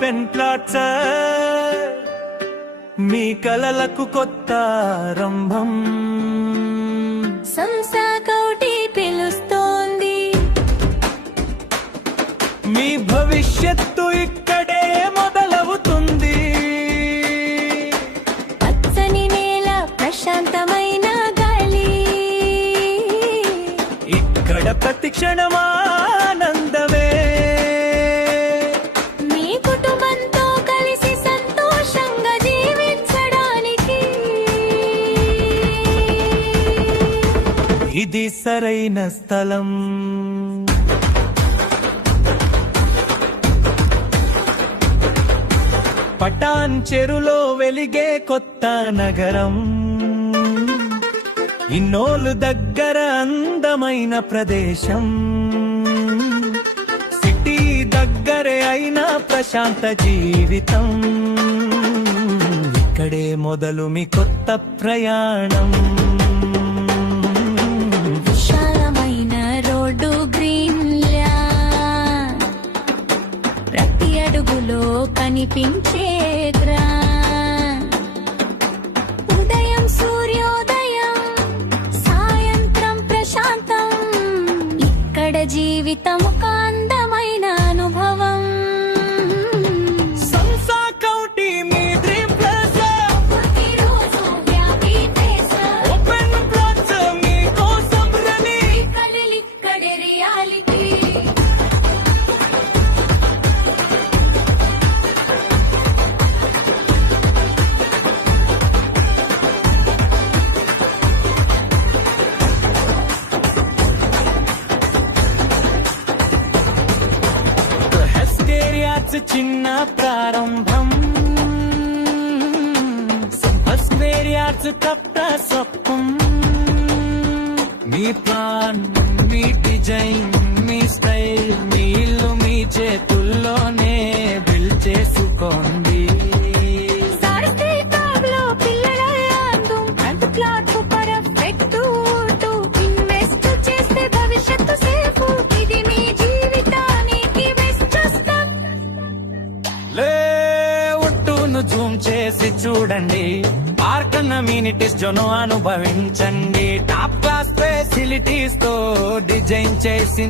Open plots మీ కలలకు కొత్త ఆరంభం. సంస్థ కౌటి పిలుస్తోంది, మీ భవిష్యత్తు ఇక్కడే మొదలవుతుంది. పచ్చని నేల, ప్రశాంతమైన గాలి, ఇక్కడ ప్రతి క్షణం ఆనందమే. మీ కుటుంబంతో కలిసి సంతోషంగా జీవించడానికి ఇది సరైన స్థలం. పటాన్ చెరులో వెలిగే కొత్త నగరం, ఇన్నోలు దగ్గర అందమైన ప్రదేశం. సిటీ దగ్గరే అయినా ప్రశాంత జీవితం, ఇక్కడే మొదలు మీ కొత్త ప్రయాణం. విశాలమైన రోడ్డు, గ్రీన్ ల్యాండ్, ప్రతి అడుగులో కనిపించే గ్రాండ్. ఉదయం సూర్యోదయం, సాయంత్రం ప్రశాంతం, ఇక్కడ జీవితం ఒక అందమైన అనుభవం. సంసా కౌంటీ మీ డ్రీమ్ ప్లేస్, ప్రతిరోజు హ్యాపీ ఫేస్, ఓపెన్ ప్లాట్స్ మీ కోసం రెడీ. ఇక్కడే రియాలిటీ. హెస్కేరియాస్ చిన్న ప్రారంభం, హెస్కేరియాస్ కొత్త స్వప్నం. మీ ప్లాన్, మీ డిజైన్, మీ స్టైల్, మీ ఇల్లు మీ చేతుల్లోనే బిల్డ్ చేసుకోండి. సారస్థితంలో పిల్లల అందం, front plot perfect to invest చేస్తే భవిష్యత్తు సేఫ్. ఇది మీ జీవితానికి బెస్ట్ స్టెప్. లేఅవుట్ను జూమ్ చేసి చూడండి, పార్క్ అమ్యూనిటీస్ జోను అనుభవించండి. టాప్ క్లాస్ ఫెసిలిటీస్ తో డిజైన్ చేసి